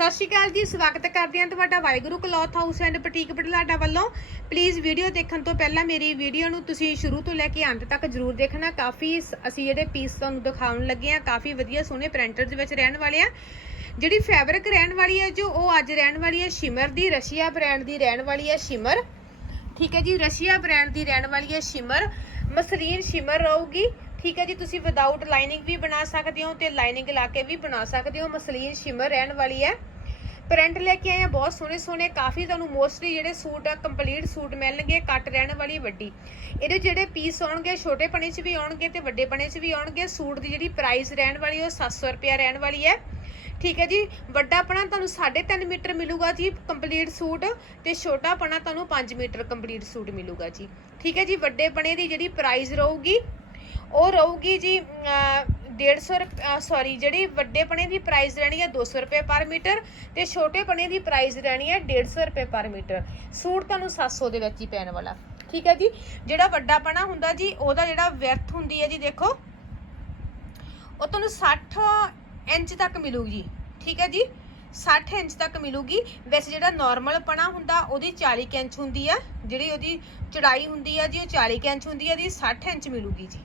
ਸਤਿ ਸ਼੍ਰੀ ਅਕਾਲ ਜੀ, ਸਵਾਗਤ ਕਰਦੇ ਹਾਂ ਤੁਹਾਡਾ Waheguru cloth house and boutique Budhlada ਵੱਲੋਂ। ਪਲੀਜ਼ ਵੀਡੀਓ ਦੇਖਣ ਤੋਂ ਪਹਿਲਾਂ ਮੇਰੀ ਵੀਡੀਓ ਨੂੰ ਤੁਸੀਂ ਸ਼ੁਰੂ ਤੋਂ ਲੈ ਕੇ ਅੰਤ ਤੱਕ ਜਰੂਰ ਦੇਖਣਾ। ਕਾਫੀ ਸ- ਅਸੀਂ ਜਿਹੜੇ ਪੀਸ ਤੁਹਾਨੂੰ ਦਿਖਾਉਣ ਲੱਗੇ ਆ ਕਾਫੀ ਵਧੀਆ ਸੋਹਣੇ ਪ੍ਰਿੰਟਰ ਦੇ ਵਿੱਚ ਰਹਿਣ ਵਾਲੇ ਆ ਜਿਹੜੀ ਫੈਬਰਿਕ ਰਹਿਣ ਵਾਲੀ ਹੈ ਜੋ, ਉਹ ਅੱਜ ਰਹਿਣ ਵਾਲੀ ਹੈ ਸ਼ਿਮਰ ਦੀ, ਰਸ਼ੀਆ ਬ੍ਰਾਂਡ ਦੀ ਰਹਿਣ ਵਾਲੀ ਹੈ ਸ਼ਿਮਰ। ਠੀਕ ਹੈ ਜੀ, ਰਸ਼ੀਆ ਬ੍ਰਾਂਡ ਦੀ ਰਹਿਣ ਵਾਲੀ ਹੈ ਸ਼ਿਮਰ। ਮਸਲੀਨ ਸ਼ਿਮਰ ਰਹੂਗੀ। ਠੀਕ ਹੈ ਜੀ, ਤੁਸੀਂ ਵਿਦਆਊਟ ਲਾਈਨਿੰਗ ਵੀ ਬਣਾ ਸਕਦੇ ਹੋ ਤੇ ਲਾਈਨਿੰਗ ਲਾ ਕੇ ਵੀ ਬਣਾ ਸਕਦੇ ਹੋ। ਮਸਲੀਨ ਸ਼ਿਮਰ ਰਹਿਣ ਵਾਲੀ ਹੈ। ਪ੍ਰਿੰਟ ਲੈ ਕੇ ਆਏ ਆ, ਬਹੁਤ ਸੋਹਣੇ ਸੋਹਣੇ, ਕਾਫੀ ਤੁਹਾਨੂੰ ਮੋਸਟਲੀ ਜਿਹੜੇ ਸੂਟ ਆ ਕੰਪਲੀਟ ਸੂਟ ਮਿਲਣਗੇ ਕੱਟ ਰਹਿਣ ਵਾਲੀ ਵੱਡੀ। ਇਹਦੇ ਜਿਹੜੇ ਪੀਸ ਆਉਣਗੇ, ਛੋਟੇ ਪਣੇ 'ਚ ਵੀ ਆਉਣਗੇ ਤੇ ਵੱਡੇ ਪਣੇ 'ਚ ਵੀ ਆਉਣਗੇ, ਸੂਟ ਦੀ ਜਿਹੜੀ ਪ੍ਰਾਈਸ ਰਹਿਣ ਵਾਲੀ ਉਹ 700 ਰੁਪਿਆ ਰਹਿਣ ਵਾਲੀ ਹੈ। ਠੀਕ ਹੈ ਜੀ, ਵੱਡਾ ਪਣਾ ਤੁਹਾਨੂੰ 3.5 ਮੀਟਰ ਮਿਲੂਗਾ ਜੀ ਕੰਪਲੀਟ ਸੂਟ ਤੇ ਛੋਟਾ ਪਣਾ ਤੁਹਾਨੂੰ 5 ਮੀਟਰ ਕੰਪਲੀਟ ਸੂਟ ਮਿਲੂਗਾ ਜੀ। ਠੀਕ ਹੈ ਜੀ, ਵੱਡੇ ਪਣੇ ਦੀ ਜਿਹੜੀ ਪ੍ਰਾਈਸ ਰਹੂਗੀ, ਉਹ ਰਹੂਗੀ ਜੀ 150 ਸੌਰੀ ਜਿਹੜੀ ਵੱਡੇ ਪਣੇ ਦੀ ਪ੍ਰਾਈਸ ਰਹਿਣੀ ਹੈ 200 ਰੁਪਏ ਪਰ ਮੀਟਰ ਤੇ ਛੋਟੇ ਪਣੇ ਦੀ ਪ੍ਰਾਈਸ ਰਹਿਣੀ ਹੈ 150 ਰੁਪਏ ਪਰ ਮੀਟਰ। ਸੂਟ ਤੁਹਾਨੂੰ 700 ਦੇ ਵਿੱਚ ਹੀ ਪੈਣ ਵਾਲਾ। ਠੀਕ ਹੈ ਜੀ? ਜਿਹੜਾ ਵੱਡਾ ਪਣਾ ਹੁੰਦਾ ਜੀ, ਉਹਦਾ ਜਿਹੜਾ ਵਿਰਥ ਹੁੰਦੀ ਹੈ ਜੀ, ਦੇਖੋ, ਉਹ ਤੁਹਾਨੂੰ 60 ਇੰਚ ਤੱਕ ਮਿਲੂਗੀ ਠੀਕ ਹੈ ਜੀ? 60 ਇੰਚ ਤੱਕ ਮਿਲੂਗੀ। ਵੈਸੇ ਜਿਹੜਾ ਨਾਰਮਲ ਪਣਾ ਹੁੰਦਾ, ਉਹਦੀ 40 ਕੁ ਇੰਚ ਹੁੰਦੀ ਆ ਜਿਹੜੀ ਉਹਦੀ ਚੜਾਈ ਹੁੰਦੀ ਆ ਜੀ, ਉਹ 40 ਕੁ ਇੰਚ ਹੁੰਦੀ ਆ ਦੀ 60 ਇੰਚ ਮਿਲੂਗੀ ਜੀ।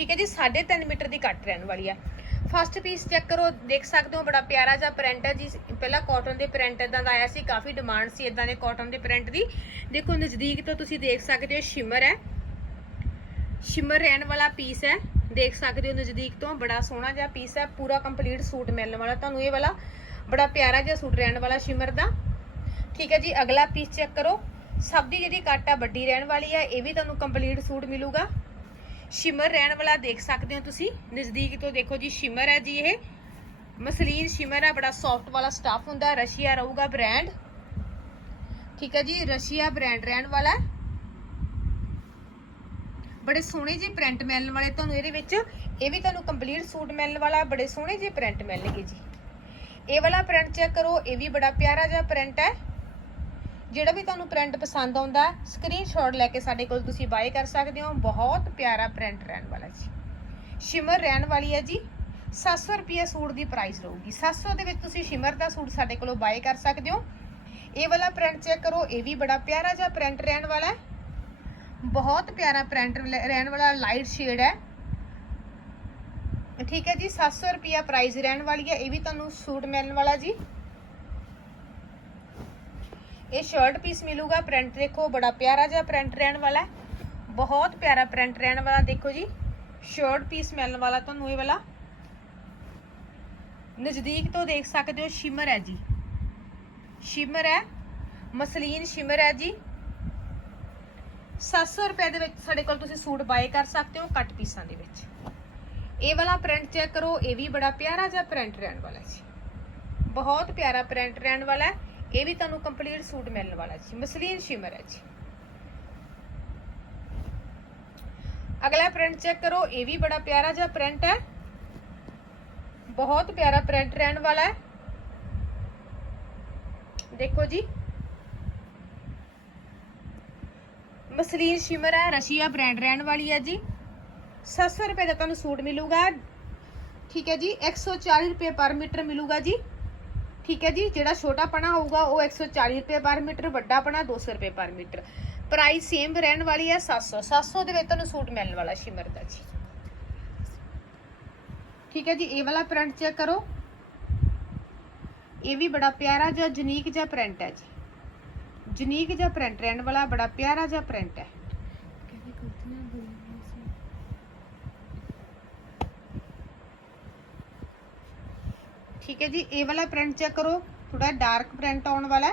ਠੀਕ ਹੈ ਜੀ 3.5 ਮੀਟਰ ਦੀ ਕੱਟ ਰਹਿਣ ਵਾਲੀ ਆ। ਫਸਟ ਪੀਸ ਚੈੱਕ ਕਰੋ, ਦੇਖ ਸਕਦੇ ਹੋ, ਬੜਾ ਪਿਆਰਾ ਜਿਹਾ ਪ੍ਰਿੰਟ ਹੈ ਜੀ। ਪਹਿਲਾਂ ਕਾਟਨ ਦੇ ਪ੍ਰਿੰਟ ਇਦਾਂ ਦਾ ਆਇਆ ਸੀ, ਕਾਫੀ ਡਿਮਾਂਡ ਸੀ ਇਦਾਂ ਦੇ ਕਾਟਨ ਦੇ ਪ੍ਰਿੰਟ ਦੀ। ਦੇਖੋ, ਨਜ਼ਦੀਕ ਤੋਂ ਤੁਸੀਂ ਦੇਖ ਸਕਦੇ ਹੋ ਸ਼ਿਮਰ ਹੈ। ਸ਼ਿਮਰ ਰਹਿਣ ਵਾਲਾ ਪੀਸ ਹੈ। ਦੇਖ ਸਕਦੇ ਹੋ, ਨਜ਼ਦੀਕ ਤੋਂ ਬੜਾ ਸੋਹਣਾ ਜਿਹਾ ਪੀਸ ਹੈ। ਪੂਰਾ ਕੰਪਲੀਟ ਸੂਟ ਮਿਲਣ ਵਾਲਾ। ਤੁਹਾਨੂੰ ਇਹ ਵਾਲਾ ਬੜਾ ਪਿਆਰਾ ਜਿਹਾ ਸੂਟ ਰਹਿਣ ਵਾਲਾ ਸ਼ਿਮਰ ਦਾ। ਠੀਕ ਹੈ ਜੀ, ਅਗਲਾ ਪੀਸ ਚੈੱਕ ਕਰੋ। ਸਭ ਦੀ ਜਿਹੜੀ ਕੱਟ ਆ, ਵੱਡੀ ਰਹਿਣ ਵਾਲੀ ਆ, ਇਹ ਵੀ ਤੁਹਾਨੂੰ ਕੰਪਲੀਟ ਸੂਟ ਮਿਲੂਗਾ। ਸ਼ਿਮਰ ਰਹਿਣ ਵਾਲਾ ਦੇਖ ਸਕਦੇ ਹੋ ਤੁਸੀਂ। ਨਜ਼ਦੀਕ ਤੋਂ ਦੇਖੋ ਜੀ, ਸ਼ਿਮਰ ਹੈ ਜੀ ਇਹ। ਮਸਲੀਨ ਸ਼ਿਮਰ ਹੈ, ਬੜਾ ਸੌਫਟ ਵਾਲਾ ਸਟਾਫ ਹੁੰਦਾ, ਰਸ਼ੀਆ ਰਹੂਗਾ ਬ੍ਰਾਂਡ ਠੀਕ ਹੈ ਜੀ, ਰਸ਼ੀਆ ਬ੍ਰਾਂਡ ਰਹਿਣ ਵਾਲਾ ਬੜੇ ਸੋਹਣੇ ਜਿਹੇ ਪ੍ਰਿੰਟ ਮਿਲਣ ਵਾਲੇ ਤੁਹਾਨੂੰ ਇਹਦੇ ਵਿੱਚ। ਇਹ ਵੀ ਤੁਹਾਨੂੰ ਕੰਪਲੀਟ ਸੂਟ ਮਿਲਣ ਵਾਲਾ, ਬੜੇ ਸੋਹਣੇ ਜਿਹੇ ਪ੍ਰਿੰਟ ਮਿਲਣਗੇ ਜੀ। ਇਹ ਵਾਲਾ ਪ੍ਰਿੰਟ ਚੈੱਕ ਕਰੋ, ਇਹ ਵੀ ਬੜਾ ਪਿਆਰਾ ਜਿਹਾ ਪ੍ਰਿੰਟ ਹੈ। ਜਿਹੜਾ ਵੀ ਤੁਹਾਨੂੰ ਪ੍ਰਿੰਟ ਪਸੰਦ ਆਉਂਦਾ ਸਕਰੀਨਸ਼ਾਟ ਲੈ ਕੇ ਸਾਡੇ ਕੋਲ ਤੁਸੀਂ ਬਾਏ ਕਰ ਸਕਦੇ ਹੋ। ਬਹੁਤ ਪਿਆਰਾ ਪ੍ਰਿੰਟ ਰਹਿਣ ਵਾਲਾ ਜੀ। ਸ਼ਿਮਰ ਰਹਿਣ ਵਾਲੀ ਹੈ ਜੀ। 700 ਰੁਪਏ ਸੂਟ ਦੀ ਪ੍ਰਾਈਸ ਰਹੂਗੀ। 700 ਦੇ ਵਿੱਚ ਤੁਸੀਂ ਸ਼ਿਮਰ ਦਾ ਸੂਟ ਸਾਡੇ ਕੋਲੋਂ ਬਾਏ ਕਰ ਸਕਦੇ ਹੋ। ਇਹ ਵਾਲਾ ਪ੍ਰਿੰਟ ਚੈੱਕ ਕਰੋ, ਇਹ ਵੀ ਬੜਾ ਪਿਆਰਾ ਜਿਹਾ ਪ੍ਰਿੰਟ ਰਹਿਣ ਵਾਲਾ ਹੈ। ਬਹੁਤ ਪਿਆਰਾ ਪ੍ਰਿੰਟ ਰਹਿਣ ਵਾਲਾ ਲਾਈਟ ਸ਼ੇਡ ਹੈ। ਠੀਕ ਹੈ ਜੀ 700 ਰੁਪਿਆ ਪ੍ਰਾਈਸ ਰਹਿਣ ਵਾਲੀ ਹੈ। ਇਹ ਵੀ ਤੁਹਾਨੂੰ ਸੂਟ ਮਿਲਣ ਵਾਲਾ ਜੀ। ਇਹ ਸ਼ਰਟ ਪੀਸ ਮਿਲੂਗਾ ਪ੍ਰਿੰਟ ਦੇਖੋ, ਬੜਾ ਪਿਆਰਾ ਜਿਹਾ ਪ੍ਰਿੰਟ ਰਹਿਣ ਵਾਲਾ ਹੈ। ਬਹੁਤ ਪਿਆਰਾ ਪ੍ਰਿੰਟ ਰਹਿਣ ਵਾਲਾ, ਦੇਖੋ ਜੀ। ਸ਼ਰਟ ਪੀਸ ਮਿਲਣ ਵਾਲਾ ਤੁਹਾਨੂੰ ਇਹ ਵਾਲਾ। ਨਜ਼ਦੀਕ ਤੋਂ ਦੇਖ ਸਕਦੇ ਹੋ ਸ਼ਿਮਰ ਹੈ ਜੀ। ਸ਼ਿਮਰ ਹੈ, ਮਸਲੀਨ ਸ਼ਿਮਰ ਹੈ ਜੀ। 700 ਰੁਪਏ ਦੇ ਵਿੱਚ ਸਾਡੇ ਕੋਲ ਤੁਸੀਂ ਸੂਟ ਬਾਏ ਕਰ ਸਕਦੇ ਹੋ ਕੱਟ ਪੀਸਾਂ ਦੇ ਵਿੱਚ। ਇਹ ਵਾਲਾ ਪ੍ਰਿੰਟ ਚੈੱਕ ਕਰੋ, ਇਹ ਵੀ ਬੜਾ ਪਿਆਰਾ ਜਿਹਾ ਪ੍ਰਿੰਟ ਰਹਿਣ ਵਾਲਾ ਜੀ। ਬਹੁਤ ਪਿਆਰਾ ਪ੍ਰਿੰਟ ਰਹਿਣ ਵਾਲਾ ਹੈ। ਇਹ ਵੀ ਤੁਹਾਨੂੰ ਕੰਪਲੀਟ ਸੂਟ ਮਿਲਣ ਵਾਲਾ ਜੀ, ਮਸਲੀਨ ਸ਼ਿਮਰ ਹੈ ਜੀ। ਅਗਲਾ ਪ੍ਰਿੰਟ ਚੈੱਕ ਕਰੋ, ਇਹ ਵੀ ਬੜਾ ਪਿਆਰਾ ਜਿਹਾ ਪ੍ਰਿੰਟ ਹੈ। ਬਹੁਤ ਪਿਆਰਾ ਪ੍ਰਿੰਟ ਰਹਿਣ ਵਾਲਾ ਹੈ। ਦੇਖੋ ਜੀ। ਮਸਲੀਨ ਸ਼ਿਮਰ ਹੈ, ਰਸ਼ੀਆ ਬ੍ਰਾਂਡ ਰਹਿਣ ਵਾਲੀ ਹੈ ਜੀ। 700 ਰੁਪਏ ਦਾ ਤੁਹਾਨੂੰ ਸੂਟ ਮਿਲੂਗਾ। ਠੀਕ ਹੈ ਜੀ 140 ਰੁਪਏ ਪਰ ਮੀਟਰ ਮਿਲੂਗਾ ਜੀ। ਠੀਕ ਹੈ ਜੀ, ਜਿਹੜਾ ਛੋਟਾ ਪਣਾ ਹੋਊਗਾ ਉਹ 140 ਰੁਪਏ ਪਰ ਮੀਟਰ, ਵੱਡਾ ਪਣਾ 200 ਰੁਪਏ ਪਰ ਮੀਟਰ। ਪ੍ਰਾਈਸ ਸੇਮ ਰਹਿਣ ਵਾਲੀ ਹੈ 700 700 ਦੇ ਵਿੱਚ ਤੁਹਾਨੂੰ ਸੂਟ ਮਿਲਣ ਵਾਲਾ ਸ਼ਿਮਰ ਦਾ ਜੀ। ਠੀਕ ਹੈ ਜੀ, ਇਹ ਵਾਲਾ ਪ੍ਰਿੰਟ ਚੈੱਕ ਕਰੋ। ਇਹ ਵੀ ਬੜਾ ਪਿਆਰਾ ਜਿਹਾ ਯੂਨੀਕ ਜਿਹਾ ਪ੍ਰਿੰਟ ਹੈ ਜੀ। ਯੂਨੀਕ ਜਿਹਾ ਪ੍ਰਿੰਟ ਰਹਿਣ ਵਾਲਾ ਬੜਾ ਪਿਆਰਾ ਜਿਹਾ ਪ੍ਰਿੰਟ ਹੈ। ਠੀਕ ਹੈ ਜੀ, ਇਹ ਵਾਲਾ ਪ੍ਰਿੰਟ ਚੈੱਕ ਕਰੋ ਥੋੜਾ ਡਾਰਕ ਪ੍ਰਿੰਟ ਆਉਣ ਵਾਲਾ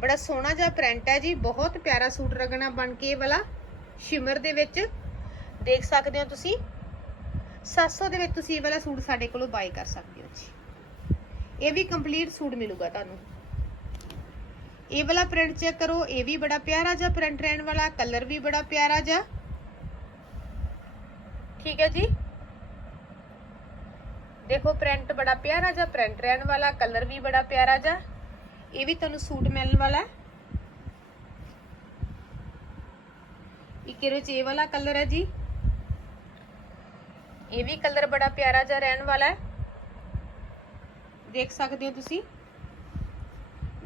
ਬੜਾ ਸੋਹਣਾ ਜਿਹਾ ਪ੍ਰਿੰਟ ਹੈ ਜੀ, ਬਹੁਤ ਪਿਆਰਾ ਸੂਟ ਰਗਣਾ ਬਣ ਕੇ ਇਹ ਵਾਲਾ, ਸ਼ਿਮਰ ਦੇ ਵਿੱਚ। ਦੇਖ ਸਕਦੇ ਹੋ ਤੁਸੀਂ 700 ਦੇ ਵਿੱਚ ਤੁਸੀਂ ਇਹ ਵਾਲਾ ਸੂਟ ਸਾਡੇ ਕੋਲੋਂ ਬਾਈ ਕਰ ਸਕਦੇ ਹੋ ਜੀ। ਇਹ ਵੀ ਕੰਪਲੀਟ ਸੂਟ ਮਿਲੂਗਾ ਤੁਹਾਨੂੰ। ਇਹ ਵਾਲਾ ਪ੍ਰਿੰਟ ਚੈੱਕ ਕਰੋ, ਇਹ ਵੀ ਬੜਾ ਪਿਆਰਾ ਜਿਹਾ ਪ੍ਰਿੰਟ ਰਹਿਣ ਵਾਲਾ ਕਲਰ ਵੀ ਬੜਾ ਪਿਆਰਾ ਜਿਹਾ। ਠੀਕ ਹੈ ਜੀ। ਦੇਖੋ ਪ੍ਰਿੰਟ ਬੜਾ ਪਿਆਰਾ ਜਿਹਾ ਪ੍ਰਿੰਟ ਰਹਿਣ ਵਾਲਾ ਕਲਰ ਵੀ ਬੜਾ ਪਿਆਰਾ ਜਿਹਾ। ਇਹ ਵੀ ਤੁਹਾਨੂੰ ਸੂਟ ਮਿਲਣ ਵਾਲਾ ਹੈ। ਇੱਕ ਇਹਦੇ ਚ ਇਹ ਵਾਲਾ ਕਲਰ ਹੈ ਜੀ। ਇਹ ਵੀ ਕਲਰ ਬੜਾ ਪਿਆਰਾ ਜਿਹਾ ਰਹਿਣ ਵਾਲਾ ਹੈ। ਦੇਖ ਸਕਦੇ ਹੋ ਤੁਸੀਂ।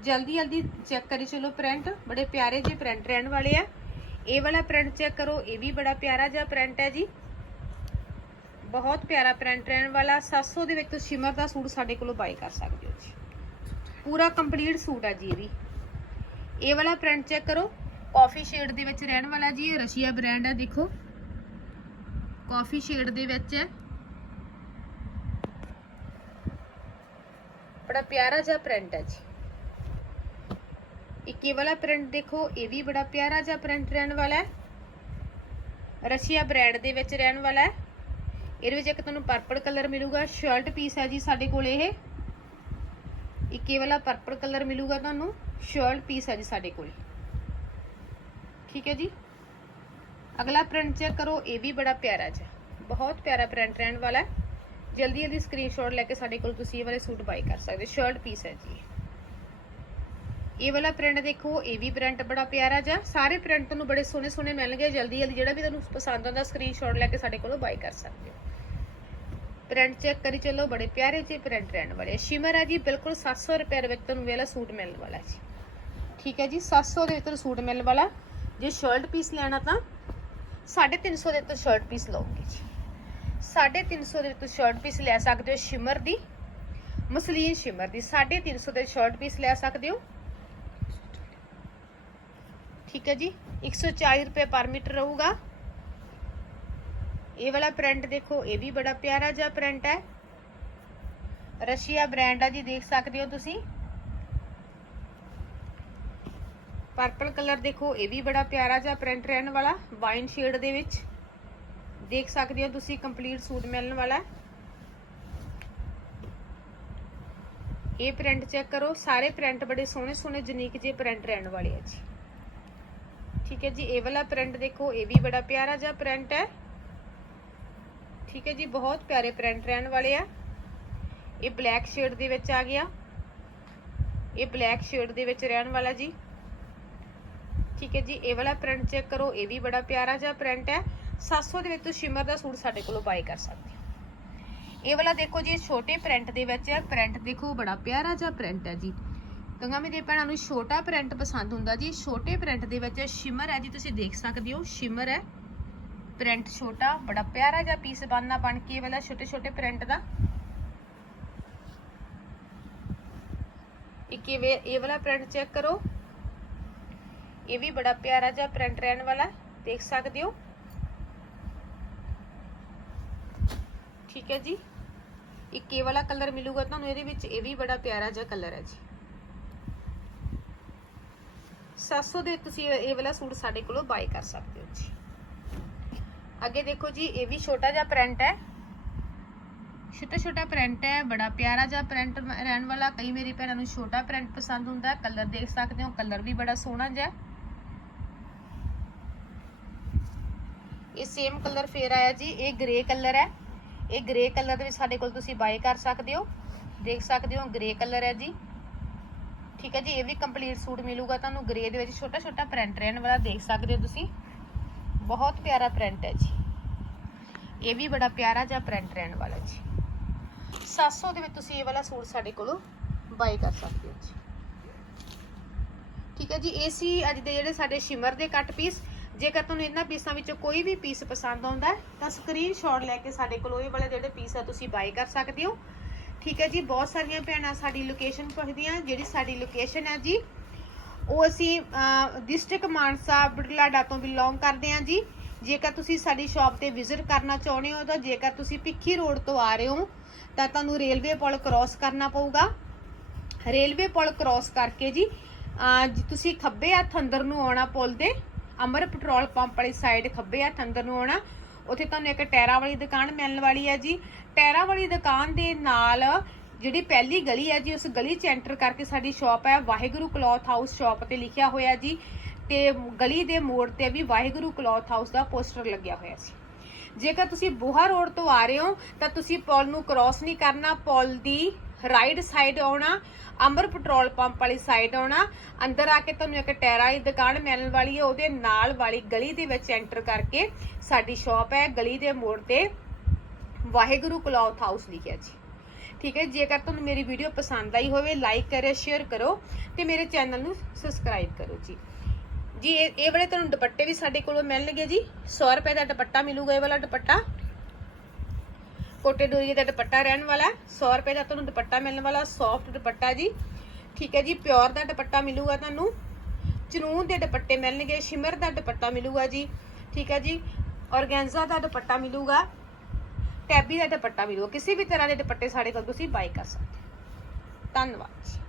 ਜਲਦੀ ਜਲਦੀ ਚੈੱਕ ਕਰੀ ਚਲੋ ਪ੍ਰਿੰਟ ਬੜੇ ਪਿਆਰੇ ਜਿਹੇ ਪ੍ਰਿੰਟ ਰਹਿਣ ਵਾਲੇ ਆ। ਇਹ ਵਾਲਾ ਪ੍ਰਿੰਟ ਚੈੱਕ ਕਰੋ, ਇਹ ਵੀ ਬੜਾ ਪਿਆਰਾ ਜਿਹਾ ਪ੍ਰਿੰਟ ਹੈ ਜੀ। ਬਹੁਤ ਪਿਆਰਾ ਪ੍ਰਿੰਟ ਰਹਿਣ ਵਾਲਾ। 700 ਦੇ ਵਿੱਚ ਤੁਸੀਂ ਸ਼ਿਮਰ ਦਾ ਸੂਟ ਸਾਡੇ ਕੋਲੋਂ ਬਾਈ ਕਰ ਸਕਦੇ ਹੋ ਜੀ। ਪੂਰਾ ਕੰਪਲੀਟ ਸੂਟ ਹੈ ਜੀ ਇਹ ਵੀ। ਇਹ ਵਾਲਾ ਪ੍ਰਿੰਟ ਚੈੱਕ ਕਰੋ। ਕਾਫੀ ਸ਼ੇਡ ਦੇ ਵਿੱਚ ਰਹਿਣ ਵਾਲਾ ਜੀ, ਇਹ ਰਸ਼ੀਆ ਬ੍ਰਾਂਡ ਹੈ ਦੇਖੋ। ਕਾਫੀ ਸ਼ੇਡ ਦੇ ਵਿੱਚ ਹੈ। ਬੜਾ ਪਿਆਰਾ ਜਿਹਾ ਪ੍ਰਿੰਟ ਹੈ ਜੀ। ਇੱਕ ਇਹ ਵਾਲਾ ਪ੍ਰਿੰਟ ਦੇਖੋ, ਇਹ ਵੀ ਬੜਾ ਪਿਆਰਾ ਜਿਹਾ ਪ੍ਰਿੰਟ ਰਹਿਣ ਵਾਲਾ ਹੈ। ਰਸ਼ੀਆ ਬ੍ਰਾਂਡ ਦੇ ਵਿੱਚ ਰਹਿਣ ਵਾਲਾ ਹੈ। ਇਹਦੇ ਵਿੱਚ ਇੱਕ ਤੁਹਾਨੂੰ ਪਰਪਲ ਕਲਰ ਮਿਲੂਗਾ ਸ਼ਰਟ ਪੀਸ ਹੈ ਜੀ ਸਾਡੇ ਕੋਲ ਇਹ। ਇੱਕ ਇਹ ਵਾਲਾ ਪਰਪਲ ਕਲਰ ਮਿਲੂਗਾ ਤੁਹਾਨੂੰ ਸ਼ਰਟ ਪੀਸ ਹੈ ਜੀ ਸਾਡੇ ਕੋਲ। ਠੀਕ ਹੈ ਜੀ? ਅਗਲਾ ਪ੍ਰਿੰਟ ਚੈੱਕ ਕਰੋ, ਇਹ ਵੀ ਬੜਾ ਪਿਆਰਾ ਜਿਹਾ। ਬਹੁਤ ਪਿਆਰਾ ਪ੍ਰਿੰਟ ਰਹਿਣ ਵਾਲਾ ਹੈ। ਜਲਦੀ ਜਲਦੀ ਸਕਰੀਨਸ਼ਾਟ ਲੈ ਕੇ ਸਾਡੇ ਕੋਲ ਤੁਸੀਂ ਇਹ ਵਾਲੇ ਸੂਟ ਬਾਈ ਕਰ ਸਕਦੇ ਸ਼ਰਟ ਪੀਸ ਹੈ ਜੀ ਇਹ। ਵਾਲਾ ਪ੍ਰਿੰਟ ਦੇਖੋ, ਇਹ ਵੀ ਪ੍ਰਿੰਟ ਬੜਾ ਪਿਆਰਾ ਜਿਹਾ। ਸਾਰੇ ਪ੍ਰਿੰਟ ਤੁਹਾਨੂੰ ਬੜੇ ਸੋਹਣੇ ਸੋਹਣੇ ਮਿਲਣਗੇ। ਜਲਦੀ ਜਲਦੀ ਜਿਹੜਾ ਵੀ ਤੁਹਾਨੂੰ ਪਸੰਦ ਆਉਂਦਾ ਸਕਰੀਨਸ਼ਾਟ ਲੈ ਕੇ ਸਾਡੇ ਕੋਲੋਂ ਬਾਈ ਕਰ ਸਕਦੇ ਹੋ। ਪ੍ਰਿੰਟ ਚੈੱਕ ਕਰੀ ਚੱਲੋ, ਬੜੇ ਪਿਆਰੇ ਜਿਹੇ ਪ੍ਰਿੰਟ ਰਹਿਣ ਵਾਲੇ ਸ਼ਿਮਰ ਹੈ ਜੀ, ਬਿਲਕੁਲ 700 ਰੁਪਏ ਦੇ ਵਿੱਚ ਤੁਹਾਨੂੰ ਇਹ ਸੂਟ ਮਿਲਣ ਵਾਲਾ ਜੀ। ਠੀਕ ਹੈ ਜੀ 700 ਦੇ ਵਿੱਚ ਤੁਹਾਨੂੰ ਸੂਟ ਮਿਲਣ ਵਾਲਾ। ਜੇ ਸ਼ਰਟ ਪੀਸ ਲੈਣਾ ਤਾਂ 350 ਦੇ ਤੋਂ ਸ਼ਰਟ ਪੀਸ ਲਓਗੇ ਜੀ। 350 ਦੇ ਤੋਂ ਸ਼ਰਟ ਪੀਸ ਲੈ ਸਕਦੇ ਹੋ ਸ਼ਿਮਰ ਦੀ, ਮਸਲੀਨ ਸ਼ਿਮਰ ਦੀ। 350 ਦੇ ਸ਼ਰਟ ਪੀਸ ਲੈ ਸਕਦੇ ਹੋ। ਠੀਕ ਹੈ ਜੀ 140 ਰੁਪਏ ਪਰ ਮੀਟਰ ਰਹੂਗਾ। ਇਹ ਵਾਲਾ ਪ੍ਰਿੰਟ ਦੇਖੋ, ਇਹ ਵੀ ਬੜਾ ਪਿਆਰਾ ਜਿਹਾ ਪ੍ਰਿੰਟ ਹੈ। ਰਸ਼ੀਆ ਬ੍ਰਾਂਡ ਆ ਜੀ, ਦੇਖ ਸਕਦੇ ਹੋ ਤੁਸੀਂ। ਪਰਪਲ ਕਲਰ ਦੇਖੋ, ਇਹ ਵੀ ਬੜਾ ਪਿਆਰਾ ਜਿਹਾ ਪ੍ਰਿੰਟ ਰਹਿਣ ਵਾਲਾ ਵਾਈਨ ਸ਼ੇਡ ਦੇ ਵਿੱਚ। ਦੇਖ ਸਕਦੇ ਹੋ ਤੁਸੀਂ ਕੰਪਲੀਟ ਸੂਟ ਮਿਲਣ ਵਾਲਾ ਹੈ। ਇਹ ਪ੍ਰਿੰਟ ਚੈੱਕ ਕਰੋ, ਸਾਰੇ ਪ੍ਰਿੰਟ ਬੜੇ ਸੋਹਣੇ ਸੋਹਣੇ ਯੂਨੀਕ ਜਿਹੇ ਪ੍ਰਿੰਟ ਰਹਿਣ ਵਾਲੇ ਆ ਜੀ। ਠੀਕ ਹੈ ਜੀ, ਇਹ ਵਾਲਾ ਪ੍ਰਿੰਟ ਦੇਖੋ, ਇਹ ਵੀ ਬੜਾ ਪਿਆਰਾ ਜਿਹਾ ਪ੍ਰਿੰਟ ਹੈ। ਠੀਕ ਹੈ ਜੀ, ਬਹੁਤ ਪਿਆਰੇ ਪ੍ਰਿੰਟ ਰਹਿਣ ਵਾਲੇ ਆ। ਇਹ ਬਲੈਕ ਸ਼ੇਡ ਦੇ ਵਿੱਚ ਆ ਗਿਆ। ਇਹ ਬਲੈਕ ਸ਼ੇਡ ਦੇ ਵਿੱਚ ਰਹਿਣ ਵਾਲਾ ਜੀ। ਠੀਕ ਹੈ ਜੀ, ਇਹ ਵਾਲਾ ਪ੍ਰਿੰਟ ਚੈੱਕ ਕਰੋ, ਇਹ ਵੀ ਬੜਾ ਪਿਆਰਾ ਜਿਹਾ ਪ੍ਰਿੰਟ ਹੈ। 700 ਦੇ ਵਿੱਚ ਤੁਸੀਂ ਸ਼ਿਮਰ ਦਾ ਸੂਟ ਸਾਡੇ ਕੋਲੋਂ ਬਾਈ ਕਰ ਸਕਦੇ ਹੋ। ਇਹ ਵਾਲਾ ਦੇਖੋ ਜੀ ਛੋਟੇ ਪ੍ਰਿੰਟ ਦੇ ਵਿੱਚ ਹੈ। ਪ੍ਰਿੰਟ ਦੇਖੋ ਬੜਾ ਪਿਆਰਾ ਜਿਹਾ ਪ੍ਰਿੰਟ ਹੈ ਜੀ। ਗੰਗਾ ਮੇਰੇ ਭੈਣਾਂ ਨੂੰ ਛੋਟਾ ਪ੍ਰਿੰਟ ਪਸੰਦ ਹੁੰਦਾ ਜੀ। ਛੋਟੇ ਪ੍ਰਿੰਟ ਦੇ ਵਿੱਚ ਸ਼ਿਮਰ ਹੈ ਜੀ, ਤੁਸੀਂ ਦੇਖ ਸਕਦੇ ਹੋ ਸ਼ਿਮਰ ਹੈ। ਪ੍ਰਿੰਟ ਛੋਟਾ, ਬੜਾ ਪਿਆਰਾ ਜਿਹਾ ਪੀਸ ਬਣਨਾ ਬਣ ਕੇ ਵਾਲਾ ਛੋਟੇ ਛੋਟੇ ਪ੍ਰਿੰਟ ਦਾ। ਇੱਕ ਇਹ ਵਾਲਾ ਪ੍ਰਿੰਟ ਚੈੱਕ ਕਰੋ। ਇਹ ਵੀ ਬੜਾ ਪਿਆਰਾ ਜਿਹਾ ਪ੍ਰਿੰਟ ਰਹਿਣ ਵਾਲਾ ਦੇਖ ਸਕਦੇ ਹੋ? ਠੀਕ ਹੈ ਜੀ। ਇੱਕ ਇਹ ਵਾਲਾ ਕਲਰ ਮਿਲੂਗਾ ਤੁਹਾਨੂੰ, ਇਹਦੇ ਵਿੱਚ ਇਹ ਵੀ ਬੜਾ ਪਿਆਰਾ ਜਿਹਾ ਕਲਰ ਹੈ ਜੀ। 700 ਦੇ ਤੁਸੀਂ ਇਹ ਇਹ ਵਾਲਾ ਸੂਟ ਸਾਡੇ ਕੋਲੋਂ ਬਾਈ ਕਰ ਸਕਦੇ ਹੋ ਜੀ। ਅੱਗੇ ਦੇਖੋ ਜੀ, ਇਹ ਵੀ ਛੋਟਾ ਜਿਹਾ ਪ੍ਰਿੰਟ ਹੈ। ਛੋਟਾ ਛੋਟਾ ਪ੍ਰਿੰਟ ਹੈ, ਬੜਾ ਪਿਆਰਾ ਜਿਹਾ ਪ੍ਰਿੰਟ ਰਹਿਣ ਵਾਲਾ। ਕਈ ਮੇਰੀ ਭੈਣਾਂ ਨੂੰ ਛੋਟਾ ਪ੍ਰਿੰਟ ਪਸੰਦ ਹੁੰਦਾ ਕਲਰ ਦੇਖ ਸਕਦੇ ਹੋ ਕਲਰ ਵੀ ਬੜਾ ਸੋਹਣਾ ਜਿਹਾ ਇਹ ਸੇਮ ਕਲਰ ਫੇਰ ਆਇਆ ਜੀ, ਇਹ ਗ੍ਰੇ ਕਲਰ ਹੈ। ਇਹ ਗ੍ਰੇ ਕਲਰ ਦੇ ਵਿੱਚ ਸਾਡੇ ਕੋਲ ਤੁਸੀਂ ਬਾਈ ਕਰ ਸਕਦੇ ਹੋ। ਦੇਖ ਸਕਦੇ ਹੋ ਗ੍ਰੇ ਕਲਰ ਹੈ ਜੀ। ਠੀਕ ਹੈ ਜੀ, ਇਹ ਵੀ ਕੰਪਲੀਟ ਸੂਟ ਮਿਲੂਗਾ ਤੁਹਾਨੂੰ। ਗ੍ਰੇ ਦੇ ਵਿੱਚ ਛੋਟਾ ਛੋਟਾ ਪ੍ਰਿੰਟ ਰਹਿਣ ਵਾਲਾ, ਦੇਖ ਸਕਦੇ ਹੋ ਤੁਸੀਂ। ਬਹੁਤ ਪਿਆਰਾ ਪ੍ਰਿੰਟ ਹੈ ਜੀ। ਇਹ ਵੀ ਬੜਾ ਪਿਆਰਾ ਜਿਹਾ ਪ੍ਰਿੰਟ ਰਹਿਣ ਵਾਲਾ ਜੀ। 700 ਦੇ ਵਿੱਚ ਤੁਸੀਂ ਇਹ ਵਾਲਾ ਸੂਟ ਸਾਡੇ ਕੋਲੋਂ ਬਾਈ ਕਰ ਸਕਦੇ ਹੋ ਜੀ। ਠੀਕ ਹੈ ਜੀ, ਇਹ ਸੀ ਅੱਜ ਦੇ ਜਿਹੜੇ ਸਾਡੇ ਸ਼ਿਮਰ ਦੇ ਕੱਟ ਪੀਸ ਜੇਕਰ ਤੁਹਾਨੂੰ ਇਹਨਾਂ ਪੀਸਾਂ ਵਿੱਚੋਂ ਕੋਈ ਵੀ ਪੀਸ ਪਸੰਦ ਆਉਂਦਾ ਹੈ, ਤਾਂ ਸਕਰੀਨਸ਼ਾਟ ਲੈ ਕੇ ਸਾਡੇ ਕੋਲ ਇਹ ਵਾਲੇ ਜਿਹੜੇ ਪੀਸ ਆ ਤੁਸੀਂ ਬਾਈ ਕਰ ਸਕਦੇ ਹੋ। ਠੀਕ ਹੈ ਜੀ, ਬਹੁਤ ਸਾਰੀਆਂ ਭੈਣਾਂ ਸਾਡੀ ਲੋਕੇਸ਼ਨ ਪੁੱਛਦੀਆਂ, ਜਿਹੜੀ ਸਾਡੀ ਲੋਕੇਸ਼ਨ ਹੈ ਜੀ ਉਹ ਅਸੀਂ ਡਿਸਟ੍ਰਿਕਟ ਮਾਨਸਾ ਬੁਢਲਾਡਾ ਤੋਂ ਬਿਲੋਂਗ ਕਰਦੇ ਹਾਂ ਜੀ। ਜੇਕਰ ਤੁਸੀਂ ਸਾਡੀ ਸ਼ਾਪ ਤੇ ਵਿਜ਼ਿਟ ਕਰਨਾ ਚਾਹੁੰਦੇ ਹੋ ਤਾਂ ਜੇਕਰ ਤੁਸੀਂ ਭਿੱਖੀ ਰੋਡ ਤੋਂ ਆ ਰਹੇ ਹੋ, ਤਾਂ ਤੁਹਾਨੂੰ ਰੇਲਵੇ ਪੁਲ ਕ੍ਰਾਸ ਕਰਨਾ ਪਊਗਾ। ਰੇਲਵੇ ਪੁਲ ਕ੍ਰਾਸ ਕਰਕੇ ਜੀ ਜੀ, ਤੁਸੀਂ ਖੱਬੇ ਹੱਥ ਅੰਦਰ ਨੂੰ ਆਉਣਾ ਪੁਲ ਦੇ। ਅਮਰ ਪੈਟਰੋਲ ਪੰਪ ਵਾਲੀ ਸਾਈਡ ਖੱਬੇ ਹੱਥ ਅੰਦਰ ਨੂੰ ਆਉਣਾ। ਉੱਥੇ ਤੁਹਾਨੂੰ ਇੱਕ ਟੈਰਾ ਵਾਲੀ ਦੁਕਾਨ ਮਿਲਣ ਵਾਲੀ ਹੈ ਜੀ। ਟੈਰਾ ਵਾਲੀ ਦੁਕਾਨ ਦੇ ਨਾਲ ਜਿਹੜੀ ਪਹਿਲੀ ਗਲੀ ਹੈ ਜੀ, ਉਸ ਗਲੀ 'ਚ ਐਂਟਰ ਕਰਕੇ ਸਾਡੀ ਸ਼ਾਪ ਹੈ, ਵਾਹਿਗੁਰੂ ਕਲੌਥ ਹਾਊਸ ਸ਼ਾਪ ਤੇ ਲਿਖਿਆ ਹੋਇਆ ਜੀ। ਤੇ ਗਲੀ ਦੇ ਮੋੜ ਤੇ ਵੀ ਵਾਹਿਗੁਰੂ ਕਲੌਥ ਹਾਊਸ ਦਾ ਪੋਸਟਰ ਲੱਗਿਆ ਹੋਇਆ ਸੀ। ਜੇਕਰ ਤੁਸੀਂ ਬੋਹਾ ਰੋਡ ਤੋਂ ਆ ਰਹੇ ਹੋ, ਤਾਂ ਤੁਸੀਂ ਪੁਲ ਨੂੰ ਕ੍ਰਾਸ ਨਹੀਂ ਕਰਨਾ, ਪੁਲ ਦੀ ਰਾਈਟ ਸਾਈਡ ਆਉਣਾ ਅੰਬਰ ਪੈਟਰੋਲ ਪੰਪ ਵਾਲੀ ਸਾਈਡ ਆਉਣਾ, ਅੰਦਰ ਆ ਕੇ ਤੁਹਾਨੂੰ ਇੱਕ ਟੈਰਾ ਦੀ ਦੁਕਾਨ ਮਿਲਣ ਵਾਲੀ ਹੈ, ਉਹਦੇ ਨਾਲ ਵਾਲੀ ਗਲੀ ਦੇ ਵਿੱਚ ਐਂਟਰ ਕਰਕੇ ਸਾਡੀ ਸ਼ਾਪ ਹੈ, ਗਲੀ ਦੇ ਮੋੜ ਤੇ ਵਾਹਿਗੁਰੂ ਕਲੌਥ ਹਾਊਸ ਲਿਖਿਆ ਜੀ। ਠੀਕ ਹੈ? ਜੇਕਰ ਤੁਹਾਨੂੰ ਮੇਰੀ ਵੀਡੀਓ ਪਸੰਦ ਆਈ ਹੋਵੇ ਲਾਈਕ ਕਰਿਓ ਸ਼ੇਅਰ ਕਰੋ ਤੇ ਮੇਰੇ ਚੈਨਲ ਨੂੰ ਸਬਸਕ੍ਰਾਈਬ ਕਰੋ ਜੀ। ਜੀ, ਇਹ ਇਹ ਵਾਲੇ ਤੁਹਾਨੂੰ ਦੁਪੱਟੇ ਵੀ ਸਾਡੇ ਕੋਲੋਂ ਮਿਲਣਗੇ ਜੀ। 100 ਰੁਪਏ ਦਾ ਦੁਪੱਟਾ ਮਿਲੂਗਾ ਇਹ ਵਾਲਾ ਦੁਪੱਟਾ। ਕੋਟੇ ਡੋਰੀ ਦਾ ਦੁਪੱਟਾ ਰਹਿਣ ਵਾਲਾ 100 ਰੁਪਏ ਦਾ ਤੁਹਾਨੂੰ ਦੁਪੱਟਾ ਮਿਲਣ ਵਾਲਾ ਸੌਫਟ ਦੁਪੱਟਾ ਜੀ। ਠੀਕ ਹੈ ਜੀ ਪਿਓਰ ਦਾ ਦੁਪੱਟਾ ਮਿਲੂਗਾ ਤੁਹਾਨੂੰ। ਚਨੂਨ ਦੇ ਦੁਪੱਟੇ ਮਿਲਣਗੇ, ਸ਼ਿਮਰ ਦਾ ਦੁਪੱਟਾ ਮਿਲੂਗਾ ਜੀ। ਠੀਕ ਹੈ ਜੀ, ਔਰਗੈਂਜ਼ਾ ਦਾ ਦੁਪੱਟਾ ਮਿਲੂਗਾ। ਟੈਬੀ ਦਾ ਦੁਪੱਟਾ ਮਿਲੂਗਾ, ਕਿਸੇ ਵੀ ਤਰ੍ਹਾਂ ਦੇ ਦੁਪੱਟੇ ਸਾਡੇ ਕੋਲ ਤੁਸੀਂ ਬਾਈ ਕਰ ਸਕਦੇ ਹੋ। ਧੰਨਵਾਦ ਜੀ